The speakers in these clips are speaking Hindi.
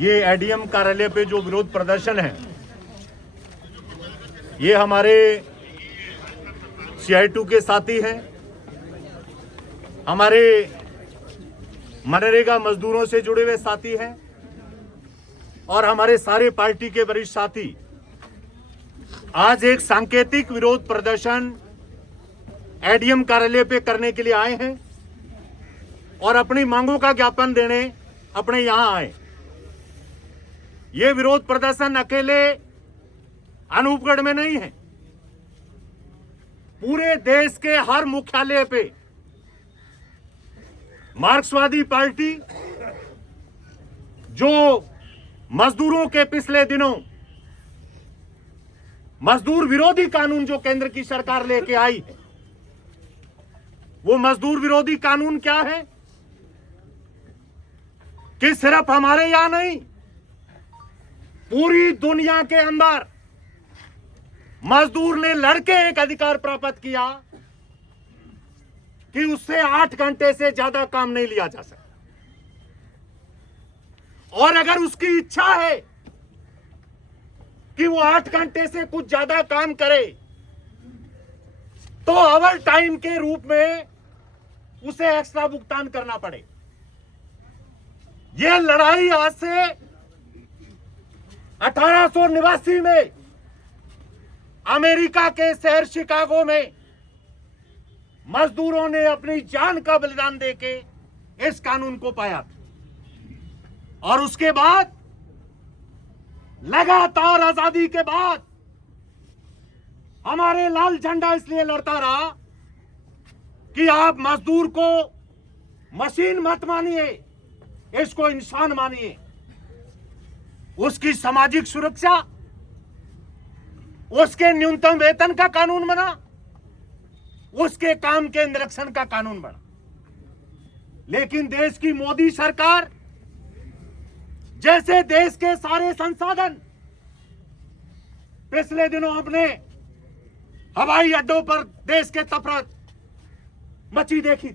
ये एडीएम कार्यालय पे जो विरोध प्रदर्शन है, ये हमारे CI2 के साथी हैं, हमारे मनरेगा मजदूरों से जुड़े हुए साथी हैं और हमारे सारे पार्टी के वरिष्ठ साथी आज एक सांकेतिक विरोध प्रदर्शन एडीएम कार्यालय पे करने के लिए आए हैं और अपनी मांगों का ज्ञापन देने अपने यहां आए। ये विरोध प्रदर्शन अकेले अनूपगढ़ में नहीं है, पूरे देश के हर मुख्यालय पे मार्क्सवादी पार्टी जो मजदूरों के पिछले दिनों मजदूर विरोधी कानून जो केंद्र की सरकार लेके आई है, वो मजदूर विरोधी कानून क्या है कि सिर्फ हमारे यहां नहीं, पूरी दुनिया के अंदर मजदूर ने लड़के एक अधिकार प्राप्त किया कि उससे 8 घंटे से ज्यादा काम नहीं लिया जा सकता, और अगर उसकी इच्छा है कि वो 8 घंटे से कुछ ज्यादा काम करे तो ओवर टाइम के रूप में उसे एक्स्ट्रा भुगतान करना पड़े। यह लड़ाई आज से 1889 में अमेरिका के शहर शिकागो में मजदूरों ने अपनी जान का बलिदान देके इस कानून को पाया था, और उसके बाद लगातार आजादी के बाद हमारे लाल झंडा इसलिए लड़ता रहा कि आप मजदूर को मशीन मत मानिए, इसको इंसान मानिए। उसकी सामाजिक सुरक्षा, उसके न्यूनतम वेतन का कानून बना, उसके काम के निरीक्षण का कानून बना। लेकिन देश की मोदी सरकार जैसे देश के सारे संसाधन पिछले दिनों अपने हवाई अड्डों पर देश के तफरत मची देखी,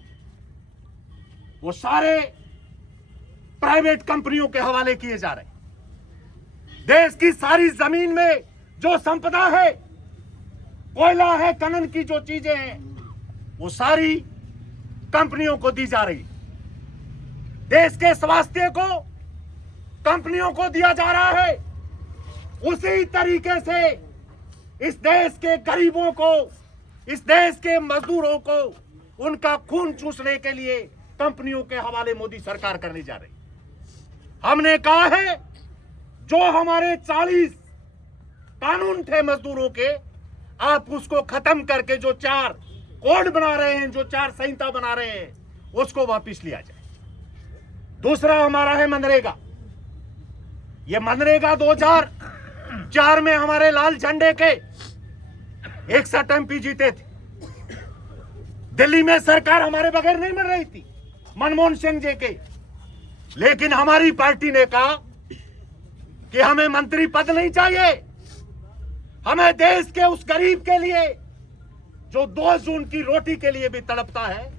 वो सारे प्राइवेट कंपनियों के हवाले किए जा रहे हैं। देश की सारी जमीन में जो संपदा है, कोयला है, खनन की जो चीजें हैं, वो सारी कंपनियों को दी जा रही। देश के स्वास्थ्य को कंपनियों को दिया जा रहा है। उसी तरीके से इस देश के गरीबों को, इस देश के मजदूरों को उनका खून चूसने के लिए कंपनियों के हवाले मोदी सरकार करने जा रही। हमने कहा है जो हमारे 40 कानून थे मजदूरों के, आप उसको खत्म करके जो 4 कोड बना रहे हैं, जो 4 संहिता बना रहे हैं, उसको वापस लिया जाए। दूसरा हमारा है मनरेगा। ये मनरेगा 2004 में हमारे लाल झंडे के 61 MP जीते थे। दिल्ली में सरकार हमारे बगैर नहीं बन रही थी, मनमोहन सिंह जी के, लेकिन हमारी पार्टी ने कहा कि हमें मंत्री पद नहीं चाहिए, हमें देश के उस गरीब के लिए जो 2 जून की रोटी के लिए भी तड़पता है,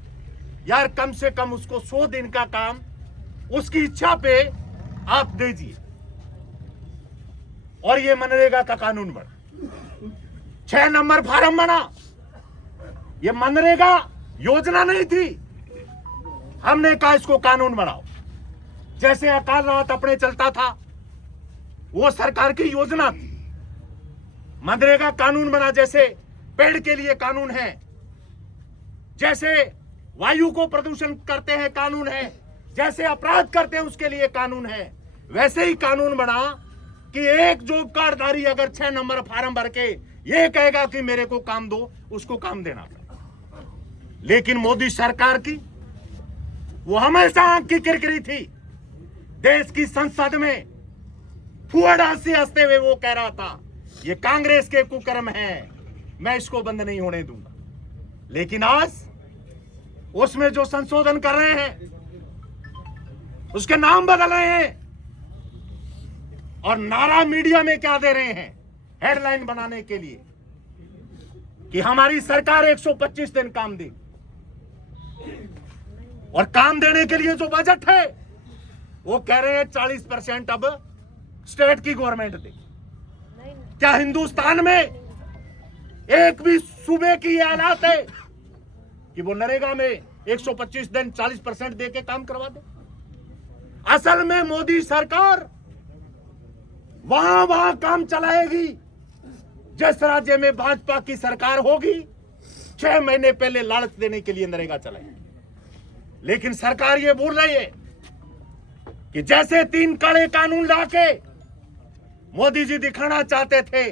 यार कम से कम उसको 100 दिन का काम उसकी इच्छा पे आप दीजिए। और ये मनरेगा का कानून बना, 6 नंबर फार्म बना। ये मनरेगा योजना नहीं थी, हमने कहा इसको कानून बनाओ। जैसे अकाल राहत अपने चलता था, वो सरकार की योजना थी। मनरेगा कानून बना, जैसे पेड़ के लिए कानून है, जैसे वायु को प्रदूषण करते हैं कानून है, जैसे अपराध करते हैं उसके लिए कानून है, वैसे ही कानून बना कि एक जॉब कार्डधारी अगर 6 नंबर फार्म भर के ये कहेगा कि मेरे को काम दो, उसको काम देना पड़ेगा। लेकिन मोदी सरकार की वो हमेशा आंख की किरकिरी थी। देश की संसद में फुआड़ा से हंसते हुए वो कह रहा था ये कांग्रेस के कुकर्म है, मैं इसको बंद नहीं होने दूंगा। लेकिन आज उसमें जो संशोधन कर रहे हैं, उसके नाम बदल रहे हैं, और नारा मीडिया में क्या दे रहे हैं, हेडलाइन बनाने के लिए कि हमारी सरकार 125 दिन काम देगी। और काम देने के लिए जो बजट है वो कह रहे हैं 40% अब स्टेट की गवर्नमेंट दे। क्या हिंदुस्तान में एक भी सूबे की ये हालात है कि वो नरेगा में 125 दिन 40% दे के काम करवा दे? असल में मोदी सरकार वहां काम चलाएगी जिस राज्य में भाजपा की सरकार होगी। 6 महीने पहले लालच देने के लिए नरेगा चलाएगी, लेकिन सरकार ये बोल रही है कि जैसे 3 कड़े कानून लाके मोदी जी दिखाना चाहते थे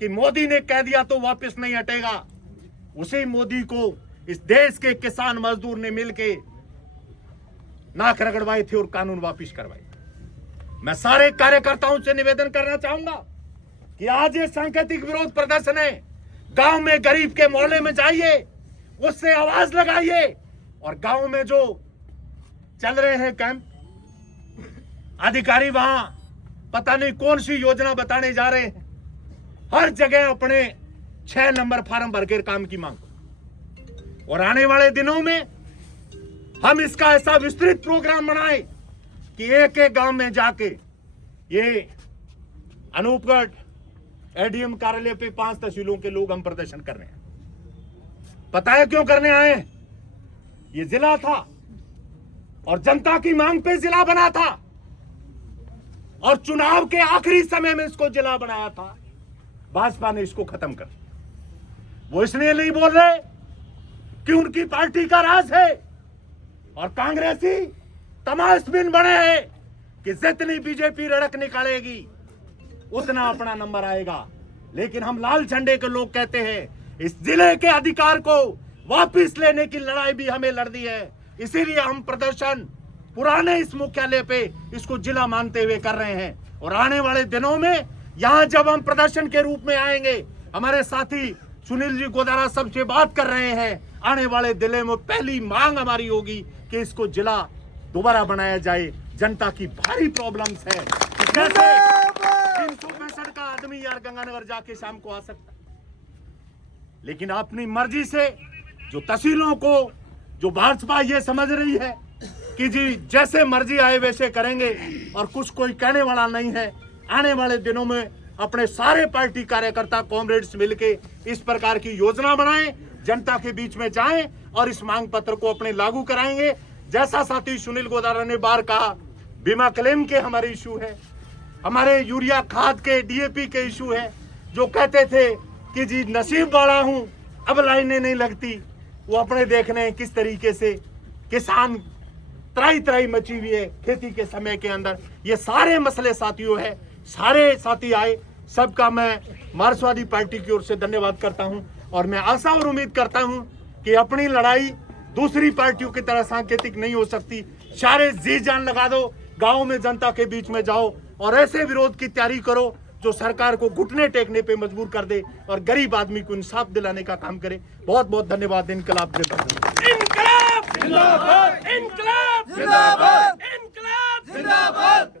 कि मोदी ने कह दिया तो वापस नहीं हटेगा, उसी मोदी को इस देश के किसान मजदूर ने मिलके नाक रगड़वाए थे और कानून वापस करवाए। मैं सारे कार्यकर्ताओं से निवेदन करना चाहूंगा कि आज ये सांकेतिक विरोध प्रदर्शन है, गांव में गरीब के मोहल्ले में जाइए, उससे आवाज लगाइए, और गांव में जो चल रहे हैं कैंप, अधिकारी वहां पता नहीं कौन सी योजना बताने जा रहे हैं, हर जगह अपने 6 नंबर फार्म भरकर काम की मांग। और आने वाले दिनों में हम इसका ऐसा विस्तृत प्रोग्राम बनाएं कि एक एक गांव में जाके ये अनूपगढ़ एडीएम कार्यालय पे 5 तहसीलों के लोग हम प्रदर्शन कर रहे हैं। पता है क्यों करने आए? ये जिला था और जनता की मांग पे जिला बना था, और चुनाव के आखिरी समय में इसको जिला बनाया था। भाजपा ने इसको खत्म कर दिया। वो इसलिए नहीं बोल रहे कि उनकी पार्टी का राज है, और कांग्रेसी तमाशबीन बने हैं कि जितनी बीजेपी रड़क निकालेगी उतना अपना नंबर आएगा। लेकिन हम लाल झंडे के लोग कहते हैं इस जिले के अधिकार को वापस लेने की लड़ाई भी हमें लड़नी है। इसीलिए हम प्रदर्शन पुराने इस मुख्यालय पे इसको जिला मानते हुए कर रहे हैं। और आने वाले दिनों में यहां जब हम प्रदर्शन के रूप में आएंगे, हमारे साथी सुनील जी गोदारा सबसे बात कर रहे हैं, आने वाले दिले में पहली मांग हमारी होगी कि इसको जिला दोबारा बनाया जाए। जनता की भारी प्रॉब्लम्स है, कैसे 365 का आदमी यार गंगानगर जाके शाम को आ सकता, लेकिन अपनी मर्जी से जो तहसीलों को जो भाजपा ये समझ रही है कि जी जैसे मर्जी आए वैसे करेंगे और कुछ कोई कहने वाला नहीं है। आने वाले दिनों में अपने सारे पार्टी कार्यकर्ता कॉमरेड्स मिलके इस प्रकार की योजना बनाएं, जनता के बीच में जाएं और इस मांग पत्र को अपने लागू कराएंगे। जैसा साथी सुनील गोदारा ने बार कहा, बीमा क्लेम के हमारे इशू है, हमारे यूरिया खाद के डीएपी के इशू है। जो कहते थे कि जी नसीब वाला हूं अब लाइनें नहीं लगती, वो अपने देख रहे हैं किस तरीके से किसान त्राई मची हुई है खेती के समय के अंदर। ये सारे मसले साथियों है, सारे साथी आए, सबका मैं मार्क्सवादी पार्टी की ओर से धन्यवाद करता हूं। और मैं आशा और उम्मीद करता हूं कि अपनी लड़ाई दूसरी पार्टियों की तरह सांकेतिक नहीं हो सकती। सारे जी जान लगा दो, गांव में जनता के बीच में जाओ और ऐसे विरोध की तैयारी करो जो सरकार को घुटने टेकने पे मजबूर कर दे और गरीब आदमी को इंसाफ दिलाने का काम करे। बहुत बहुत धन्यवाद। इनकलाब जिंदाबाद, इनकलाब जिंदाबाद, इनकलाब जिंदाबाद।